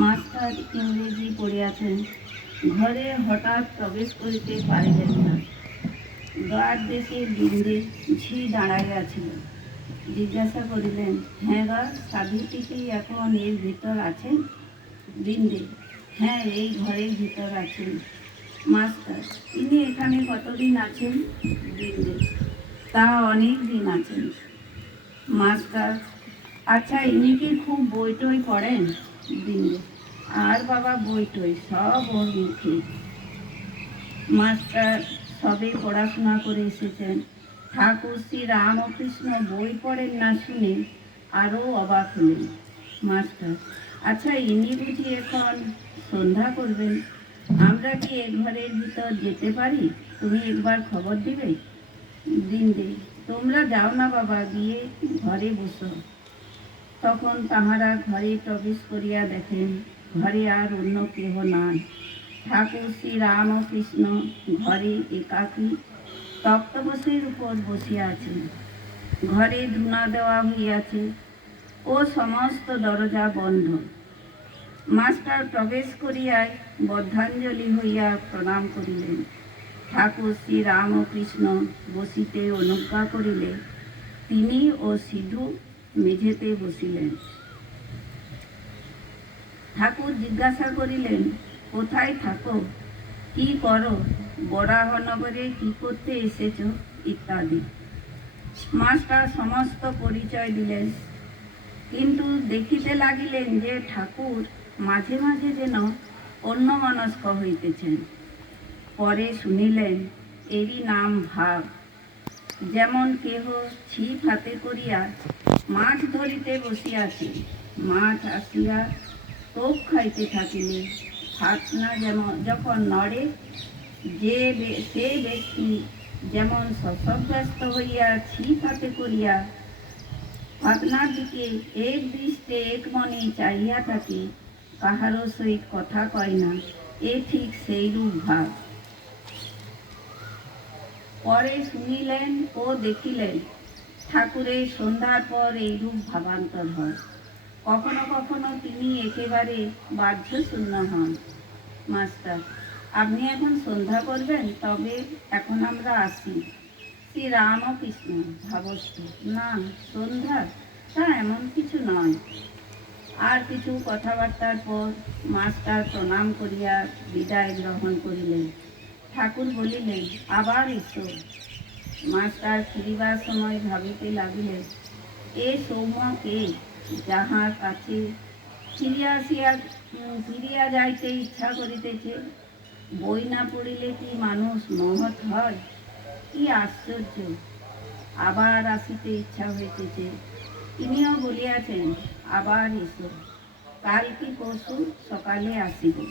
Master ইংরেজি পড়িয়াছেন ঘরে হঠাৎ প্রবেশ করিতে পারিলেন না। দ্বার দেশে বিন্দে ঝি দাঁড়াইয়াছিল জিজ্ঞাসা করিলেন হ্যাঁ গা, সাধুটি কি এখন এর ভিতর আছেন? বিন্দে হ্যাঁ এই ঘরের ভিতর আছেন মাস্টার, তিনি এখানে কতদিন আছেন? বিন্দে তা অনেক দিন আছেন। মাস্টার আচ্ছা ইনি কি খুব বই টই পড়েন? বিন্দু। আর বাবা বই টই সব ওর মুখে মাস্টার সবে পড়াশোনা করে এসেছেন। ঠাকুর শ্রী রামকৃষ্ণ বই পড়েন না শুনে আরও অবাক হলেন মাস্টার। আচ্ছা ইনি বুঝি এখন সন্ধ্যা করবেন? আমরা কি এ ঘরের ভিতর যেতে পারি? তুমি একবার খবর দিবে? দিন দে তোমরা যাও না বাবা, গিয়ে ঘরে বসো। তখন তাহারা ঘরে প্রবেশ করিয়া দেখেন, ঘরে আর অন্য কেহ নাই। ঠাকুর শ্রী রামকৃষ্ণ ঘরে একাকী তক্তবসের উপর বসিয়া আছেন। ঘরে ধুনা দেওয়া হইয়াছে ও সমস্ত দরজা বন্ধ। মাস্টার প্রবেশ করিয়াই বদ্ধাঞ্জলি হইয়া প্রণাম করিলেন। ঠাকুর শ্রী রামকৃষ্ণ বসিতে অনুজ্ঞা করিলে, তিনি ও সিধু মেঝেতে বসিলেন। ঠাকুর জিজ্ঞাসা করিলেন, কোথায় থাকো? কি করো? বরাহনগরে কি করতে এসেছ? ইত্যাদি। মাস্টার সমস্ত পরিচয় দিলেন। কিন্তু দেখিতে লাগিলেন যে ঠাকুর মাঝে মাঝে যেন অন্যমনস্ক হইতেছেন। পরে শুনিলেন, এরই নাম ভাব। যেমন কেহ ছিপ হাতে করিয়া মাছ ধরিতে বসিয়াছে। মাছ আসিয়া টোপ খাইতে থাকিলে ফাতনা যেমন যখন নড়ে, যে সে ব্যক্তি যেমন শশব্যস্ত হইয়া ছিপ হাতে করিয়া ফাতনার দিকে এক দৃষ্টে এক মনে চাহিয়া থাকে, কাহারও সহিত কথা কয় না, এ ঠিক সেইরূপ ভাব। পরে শুনিলেন ও দেখিলেন ঠাকুরের সন্ধ্যার পর এইরূপ ভাবান্তর হয়। কখনো কখনো তিনি একেবারে বাহ্য শূন্য হন। মাস্টার, আপনি এখন সন্ধ্যা করবেন? তবে এখন আমরা আসি। শ্রী রামকৃষ্ণ ভাবস্থ না, সন্ধ্যা? তা এমন কিছু নয়। আর কিছু কথাবার্তার পর মাস্টার প্রণাম করিয়া বিদায় গ্রহণ করিলেন। ঠাকুর বলিলেন, আবার এসো। মাস্টার ফিরিবার সময় ভাবিতে লাগিলেন, এ সৌম্য কে? যাহার কাছে ফিরিয়া আসিয়া ফিরিয়া যাইতে ইচ্ছা করিতেছে, বই না পড়িলে কি মানুষ মহৎ হয়? কি আশ্চর্য! আবার আসিতে ইচ্ছা হইতেছে। তিনিও বলিয়াছেন, আবার এসো, কাল কি পরশু সকালে আসিবে।